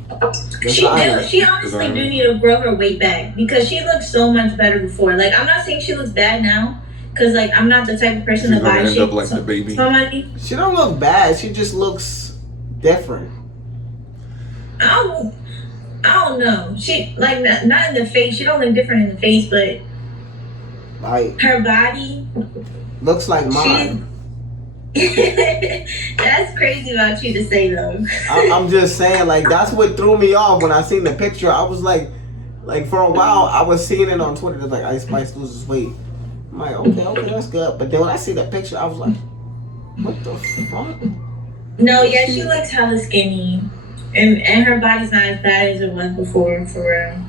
She honestly do need to grow her weight back because she looks so much better before. Like, I'm not saying she looks bad now, cause like I'm not the type of person She's to gonna buy end shit. up like the baby. Somebody, She don't look bad, she just looks different. I don't know. She like not in the face. She don't look different in the face, but Like, her body. looks like mine. That's crazy about you to say though. I'm just saying, like, that's what threw me off when I seen the picture. I was like for a while, I was seeing it on Twitter, like, Ice Spice loses weight. I'm like, okay, that's good. But then when I see that picture, I was like, what the fuck? No, yeah, she looks hella skinny, and her body's not as bad as it was before, for real.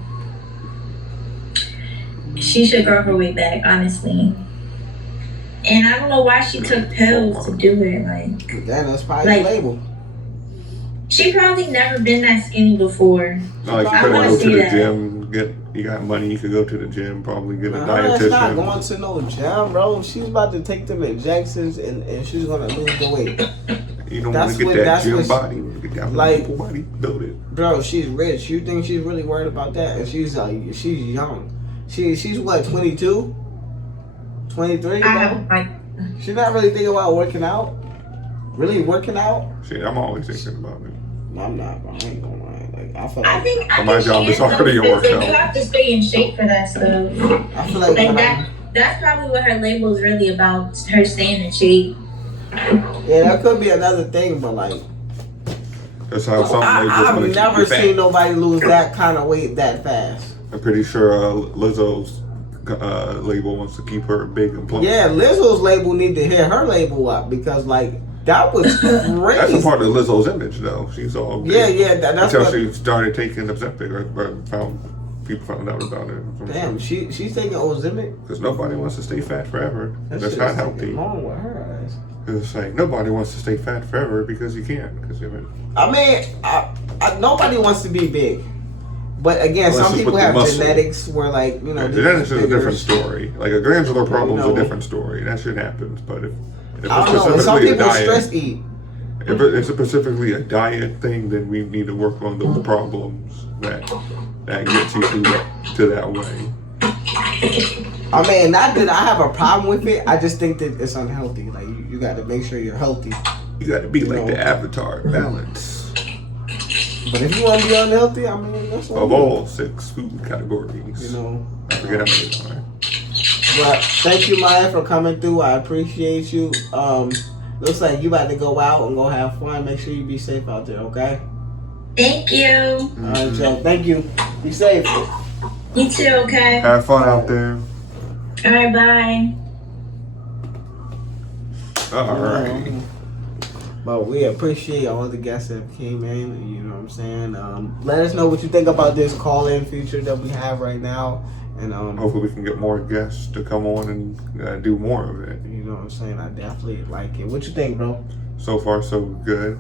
She should grow her weight back, honestly. And I don't know why she took pills to do it. Like, Damn, that's probably the label. she probably never been that skinny before. Like you I could wanna go to see the that. gym, you got money, you could go to the gym, probably get a That's not dietitian. going to no gym, bro. She's about to take them injections and she's gonna lose the weight. You don't want That's to get what- that that's gym what- body, you want to get that like- wonderful body, build it. Bro, she's rich. You think she's really worried about that? And she's young. She's what, 22? 23, bro? She's not really thinking about working out. Really working out? Shit, I'm always thinking about it. I'm not, bro. I ain't gonna lie. Like I feel I like think my job she is already a though, because workout. you have to stay in shape for that stuff. I feel like Like when that. That's probably what her label is really about. Her staying in shape. yeah, that could be another thing, but like That's how some labels I've want to keep never you fat. seen nobody lose that kind of weight that fast. I'm pretty sure Lizzo's label wants to keep her big and plump. Yeah, Lizzo's label need to hit her label up because like that was That's crazy. a part of Lizzo's image, though. She's all big. Yeah, that's Until what. she started taking Ozempic, or people found out about it. Damn, she's taking Ozempic. Because nobody wants to stay fat forever. That That's shit not is healthy. wrong with her ass. It's like nobody wants to stay fat forever because you can't. Because I mean, nobody wants to be big, but again, Well, some that's just people with the have muscle. genetics where like genetics is a bigger- different story. Like a glandular problem's You know. a different story. That shit happens. But if I don't it's know. Some specifically a people diet, stress eat. if it's specifically a diet thing, then we need to work on those problems that gets you to that way. I mean, not that I have a problem with it. I just think that it's unhealthy. Like you got to make sure you're healthy. You got to be like No. the Avatar, balance But if you want to be unhealthy, I mean, that's what of all 6 food categories. you know. I forget how many are. But thank you, Maya, for coming through. I appreciate you. Looks like you about to go out and go have fun. Make sure you be safe out there, okay? Thank you. All right, Joe. Thank you. Be safe. You too. Okay. Have fun out there. All right. Bye. All right. But we appreciate all the guests that came in. You know what I'm saying? Let us know what you think about this call-in feature that we have right now. And Hopefully we can get more guests to come on and do more of it. you know what I'm saying? I definitely like it. What you think, bro? So far, so good.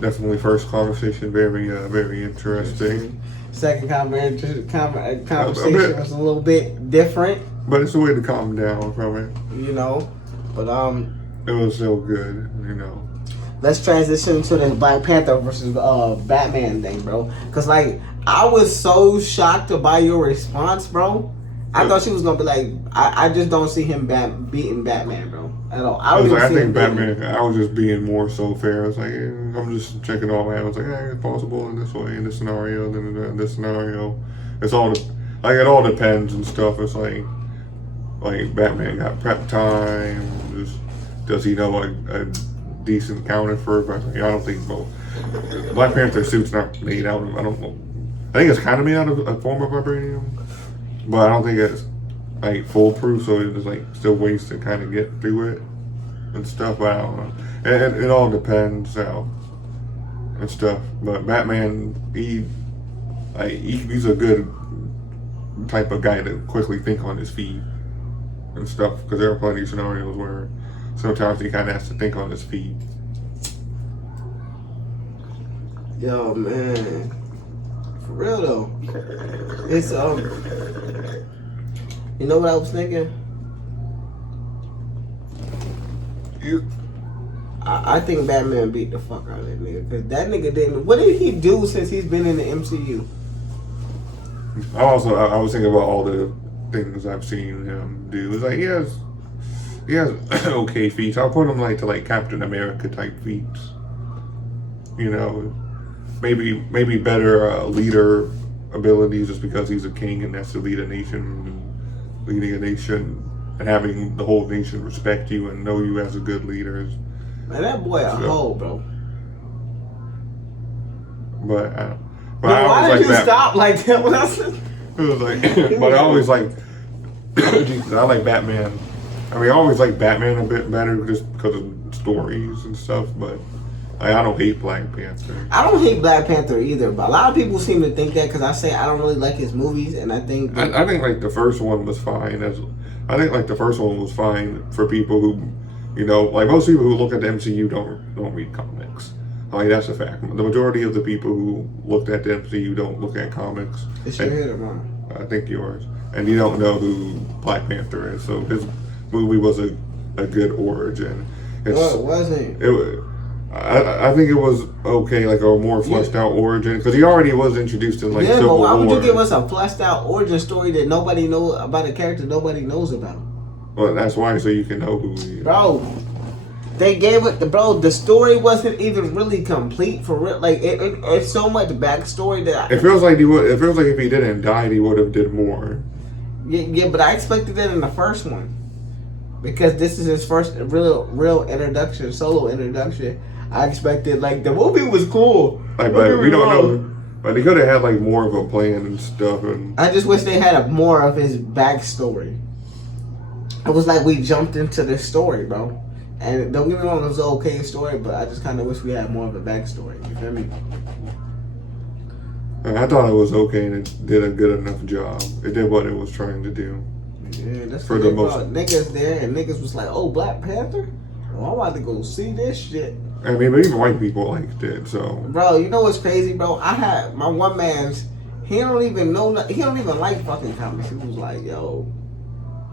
Definitely first conversation, very interesting. Second conversation bit. was a little bit different, But it's a way to calm down from it. you know. But It was so good, you know. let's transition to the Black Panther versus Batman thing, bro. Cause like I was so shocked by your response, bro. I thought she was gonna be like, I just don't see him beating Batman, bro, at all. I I don't was even like, I see think him beating- Batman. I was just being more so fair. I was like, I'm just checking all my. I was like, it's possible in this way, in this scenario, then in this scenario. It's all like it all depends and stuff. It's like Batman got prep time. Does he know a decent counter for? But I don't think both. Black Panther suit's not made out of. I don't know. I think it's kind of made out of a form of vibranium, but I don't think it's like foolproof. So there's like still ways to kind of get through it and stuff. But I don't know. It all depends how and stuff. But Batman, he's a good type of guy to quickly think on his feet and stuff. Because there are plenty of scenarios where sometimes he kind of has to think on his feet. Yo, man. For real though. It's you know what I was thinking? I think Batman beat the fuck out of that nigga. Cause that nigga didn't. What did he do since he's been in the MCU? I was thinking about all the things I've seen him do. It's like he has okay feats. I'll put him to like Captain America type feats. You know, maybe better leader abilities just because he's a king and has to lead a nation, and leading a nation and having the whole nation respect you and know you as a good leader. Man, that boy a hoe, bro. But I Why always did you like stop like that when I said? It was like, but I always like, Jesus, I like Batman. I mean, I always like Batman a bit better just because of stories and stuff. But I don't hate Black Panther. I don't hate Black Panther either, but a lot of people seem to think that because I say I don't really like his movies, and I think I think like the first one was fine. I think like the first one was fine for people who, you know, like most people who look at the MCU don't read comics. Like that's a fact. The majority of the people who looked at the MCU don't look at comics. It's your head or mine? I think yours. And you don't know who Black Panther is, so his movie was a good origin. No, it wasn't. I think it was okay, like a more fleshed out origin, because he already was introduced in like Yeah, Civil but why War. would you give us a fleshed out origin story that nobody know about, a character nobody knows about? Well, that's why, so you can know who he is. Bro, they gave it, the story wasn't even really complete for real. Like, it's so much backstory that It feels like if he didn't die, he would have did more. Yeah, but I expected that in the first one. Because this is his first real introduction, solo introduction. I expected, like, the movie was cool. Like, but we don't know. But he could have had like more of a plan and stuff. And I just wish they had more of his backstory. It was like we jumped into this story, bro. And don't get me wrong, it was an okay story, but I just kind of wish we had more of a backstory. You feel me? I thought it was okay and it did a good enough job. It did what it was trying to do. Yeah, that's For for the the most- niggas there, and niggas was like, "Oh, Black Panther." Well, I'm about to go see this shit. I mean, but even white people liked it, so. Bro, you know what's crazy, bro? I had my one man's. He don't even know. He don't even like fucking comics. He was like, "Yo,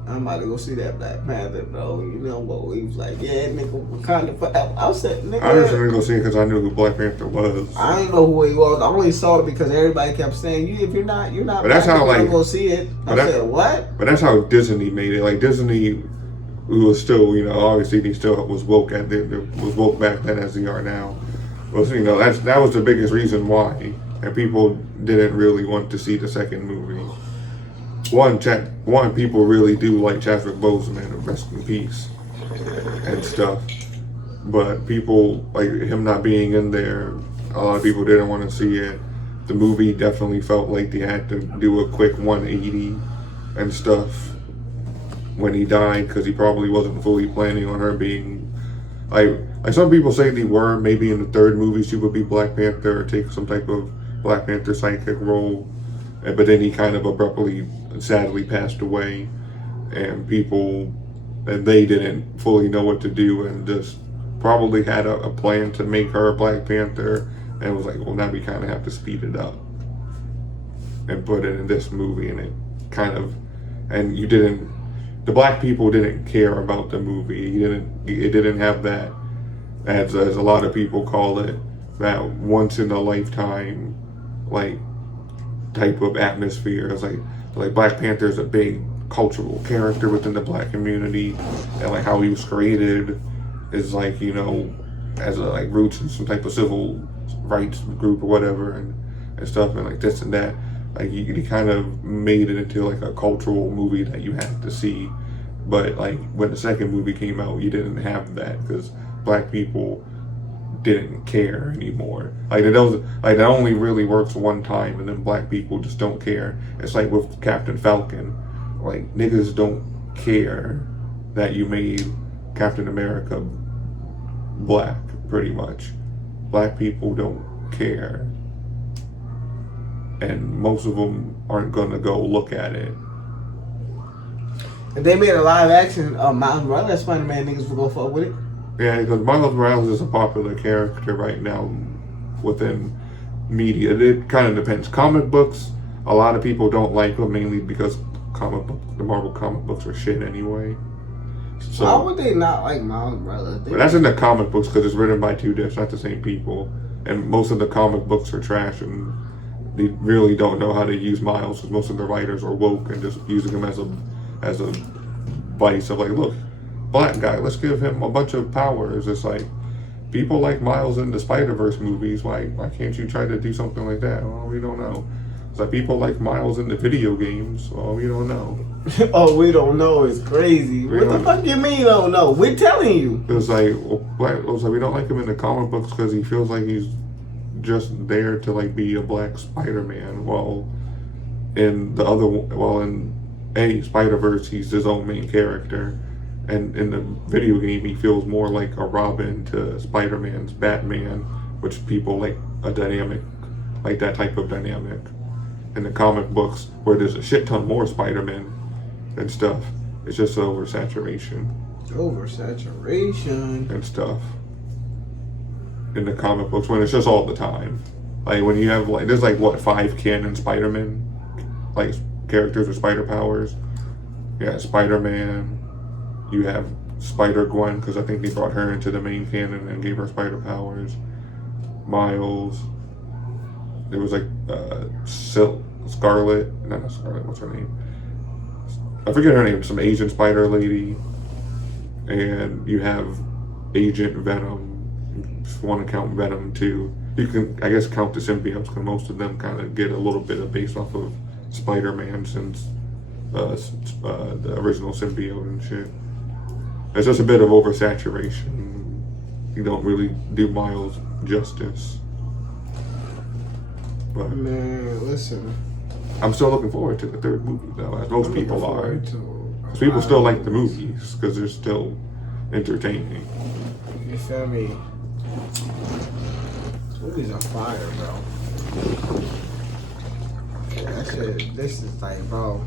I'm about to go see that Black Panther, bro." You know what? He was like, "Yeah, nigga, Wakanda forever." I said, "Nigga." I just didn't go see it because I knew who Black Panther was. I didn't know who he was. I only saw it because everybody kept saying, "You, if you're not But that's black, how, you don't like- go see it." I but that- said, "What?" But that's how Disney made it. Like Disney was still, you know, obviously they still was woke was woke back then as they are now. Was, you know, that was the biggest reason why, and people didn't really want to see the second movie. One, people really do like Chadwick Boseman, rest in peace, and stuff. But people like him not being in there. A lot of people didn't want to see it. The movie definitely felt like they had to do a quick 180 and stuff when he died, because he probably wasn't fully planning on her being like some people say they were. Maybe in the third movie she would be Black Panther or take some type of Black Panther sidekick role, but then he kind of abruptly, sadly passed away, and they didn't fully know what to do, and just probably had a plan to make her a Black Panther, and was like, well, now we kind of have to speed it up and put it in this movie, and it kind of, and the black people didn't care about the movie. It didn't have that, as a lot of people call it, that once in a lifetime, like, type of atmosphere. It's like Black Panther is a big cultural character within the black community, and like how he was created is like, you know, as a like roots in some type of civil rights group or whatever, and stuff, and like this and that. Like he kind of made it into like a cultural movie that you had to see. But like when the second movie came out, you didn't have that because black people didn't care anymore. Like that only really works one time, and then black people just don't care. It's like with Captain Falcon. Like niggas don't care that you made Captain America black, pretty much. Black people don't care. And most of them aren't gonna go look at it. If they made a live action Miles Morales Spider-Man, niggas would go fuck with it. Yeah, because Miles Morales is a popular character right now within media. It kind of depends. Comic books, a lot of people don't like them, mainly because the Marvel comic books are shit anyway. So, why would they not like Miles Morales? but that's in the comic books because it's written by not the same people. And most of the comic books are trash, and they really don't know how to use Miles, because most of the writers are woke and just using him as a vice of like, look, black guy, let's give him a bunch of powers. It's like, people like Miles in the Spider-Verse movies. Why can't you try to do something like that? Well, we don't know. It's like people like Miles in the video games. Well, we don't know. Oh, we don't know. It's crazy. What the fuck you mean you don't know? We're telling you. It's like, we don't like him in the comic books because he feels like he's just there to like be a black Spider-Man. While in Spider-Verse, he's his own main character. And in the video game, he feels more like a Robin to Spider-Man's Batman, which people like a dynamic, like that type of dynamic. In the comic books, where there's a shit ton more Spider-Man and stuff, It's just oversaturation Oversaturation. and stuff in the comic books when it's just all the time. Like when you have like there's like what 5 canon Spider-Man like characters with spider powers. Yeah, Spider-Man. You have Spider-Gwen because I think they brought her into the main canon and gave her spider powers. Miles. There was like Scarlet. Not Scarlet. What's her name? I forget her name. Some Asian spider lady. And you have Agent Venom. If you want to count Venom too. You can, I guess, count the symbiotes because most of them kind of get a little bit of base off of Spider-Man since the original symbiote and shit. It's just a bit of oversaturation. You don't really do Miles justice. But Man, listen. I'm still looking forward to the 3rd movie, though, as most people are. To, Because people still like the movies because they're still entertaining. you feel me? Movies are fire, bro. That shit, this is like, bro.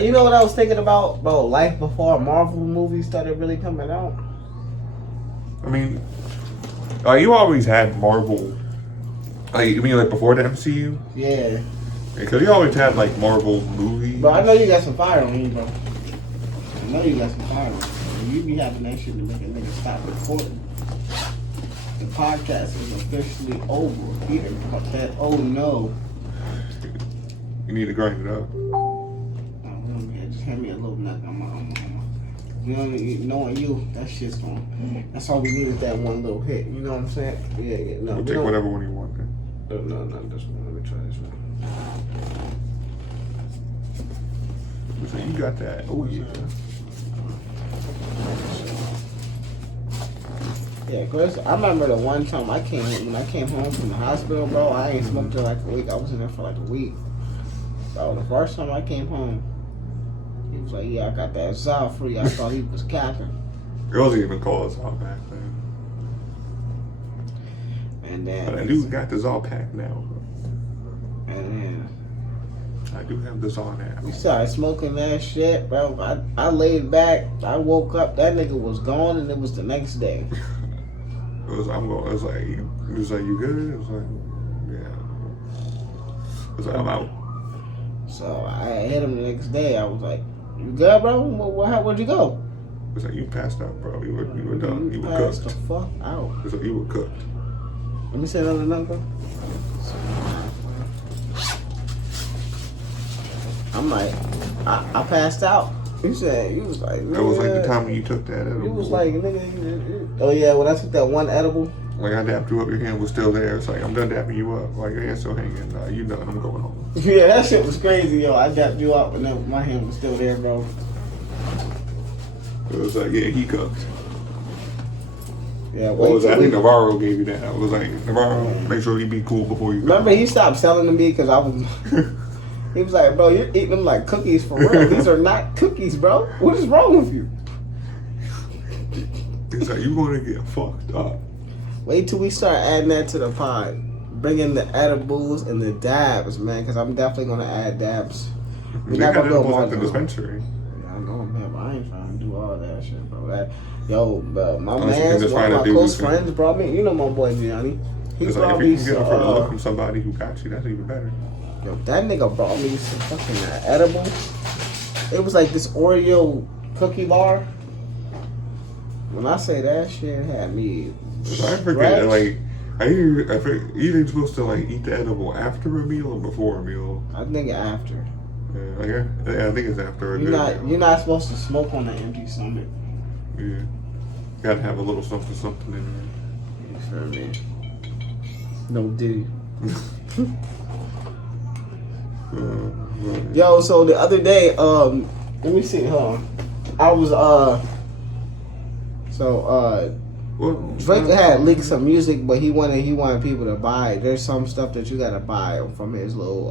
You know what I was thinking about, bro? Life before Marvel movies started really coming out. I mean, you always had Marvel. You mean like before the MCU? Yeah. Because you always had like Marvel movies. Bro, I know you got some fire on you, bro. I know you got some fire on you. You be having that shit to make a nigga stop recording. The podcast is officially over. Peter caught that. Oh no. You need to grind it up. Just hand me a little nut. You know, knowing you, that shit's going. That's all we need is that one little hit. You know what I'm saying? Yeah. No, We'll take whatever one you want. Then. No, this one. Let me try this one. So you got that. Oh yeah. Yeah, cause I remember the one time when I came home from the hospital, bro. I ain't smoked in like a week. I was in there for like a week. Bro, the first time I came home, he was like, "Yeah, I got that Zal free." I thought he was capping. Girls even call us all back then. And then, But I do got the Zal pack now. and then I do have the Zal now. we started smoking that shit, bro. I laid back. I woke up. That nigga was gone, and it was the next day. It was like, you good? It was like, yeah. It was like, I'm out. So I hit him the next day. I was like, "You good, bro? Where'd you go?" It was like, you passed out, bro. You were done. You were passed cooked. the fuck out. It was like, you were cooked. Let me say another number. I'm like, I passed out. You said, you was like, That was like the time when you took that edible. You was like, nigga, oh yeah, when I took that one edible. Like I dapped you up, your hand was still there. It's like, I'm done dapping you up. Like, your hand's still hanging. You done, I'm going home. Yeah, that shit was crazy, yo. I dapped you up, and then my hand was still there, bro. It was like, yeah, he cooked. Yeah, What was that? I think Navarro gave you that. I was like, Navarro, make sure you be cool before you go. Remember, he stopped selling to me because I was. He was like, "Bro, you're eating them like cookies for real. These are not cookies, bro. What is wrong with you?" He's like, you gonna get fucked up. Wait till we start adding that to the pod. Bring in the edibles and the dabs, man, because I'm definitely gonna add dabs. They got edibles at the dispensary. Yeah, I know, man, but I ain't trying to do all that shit, bro. My Unless you can man's just one find of a my dude close who can- friends brought me. You know my boy Gianni. He It's like, brought if me you can get some. a look from somebody who got you, that's even better. Yo, that nigga brought me some fucking edible. It was like this Oreo cookie bar. When I say that shit had me. So I forget, like, you ain't supposed to like eat the edible after a meal or before a meal. I think after. Yeah, I think it's after a good meal. You're not supposed to smoke on an empty stomach. Yeah, gotta have a little something in You feel me? No Diddy. there. Yo, so the other day, let me see, hold on. I was Drake had leaked some music, but he wanted people to buy it. There's some stuff that you gotta buy from his little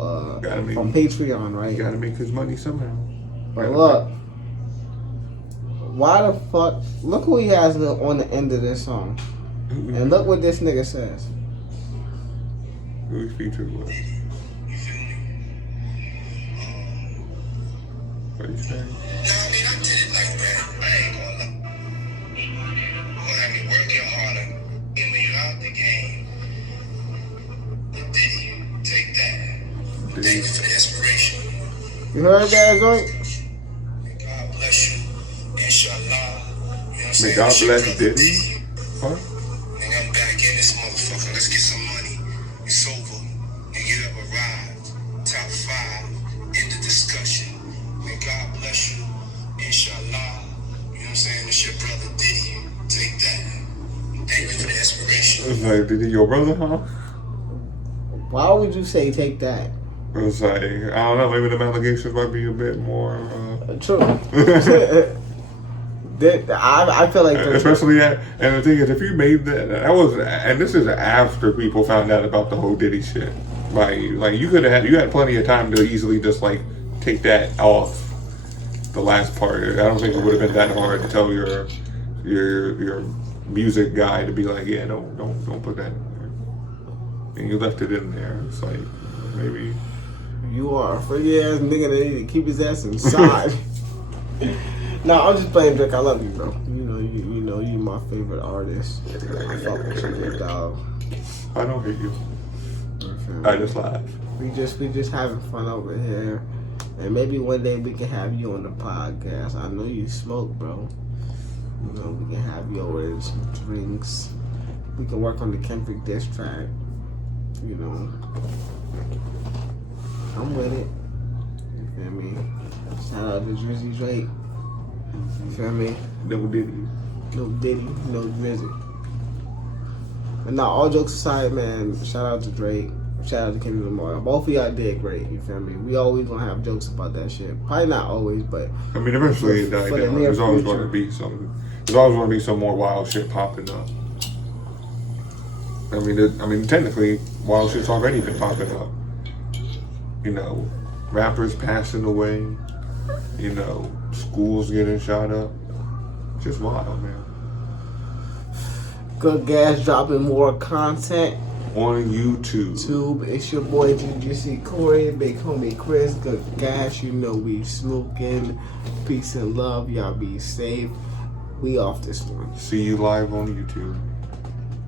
from Patreon, right? You gotta make his money somehow. But look, why the fuck? Look who he has on the end of this song, and look what this nigga says. Who he featured with? What you say? No, I mean, I did it like that. I ain't gonna lie. You're gonna have me working harder. And when you're out the game, Diddy, take that. Thank you for the inspiration. You heard that, Zoe? God bless you. Inshallah. You know what I'm May saying? God It's your bless brother Diddy. Huh? Nigga, I'm back in this motherfucker. Let's get some money. It's over. Nigga, you have arrived. Top 5 in the discussion. May God bless you. Inshallah. You know what I'm saying? It's your brother Diddy. Take that. Thank you for the inspiration. It's like, Diddy your brother, huh? Why would you say take that? It was like, I don't know, maybe the allegations might be a bit more, True. I feel like especially and the thing is, if you made that was, and this is after people found out about the whole Diddy shit. Like you had plenty of time to easily just like take that off the last part. I don't think it would have been that hard to tell your music guy to be like, yeah, don't put that in there. And you left it in there. It's like maybe you are a freaky ass nigga that need to keep his ass inside. No, I'm just playing Drake. I love you, bro. You know you my favorite artist. I fuck with you, dog. I don't hate you. I just laugh. We just having fun over here, and maybe one day we can have you on the podcast. I know you smoke, bro. You know we can have you over there, some drinks. We can work on the Kendrick diss track. You know, I'm with it. You feel me? Shout out to Drizzy Drake. You feel me? No Diddy. No Diddy, no Drizzy. But now, all jokes aside, man, shout out to Drake. Shout out to Kendrick Lamar. Both of y'all did great, you feel me? We always gonna have jokes about that shit. Probably not always, but I mean, eventually it died for the down. near There's always future. going to be some. There's always going to be some more wild shit popping up. I mean, technically, wild shit's already been popping up. You know, rappers passing away. You know, schools getting shot up. Just wild, man. Good Gas dropping more content. On YouTube. It's your boy GGC Corey, big homie Chris. Good Gas, you know we smoking. Peace and love. Y'all be safe. We off this one. See you live on YouTube.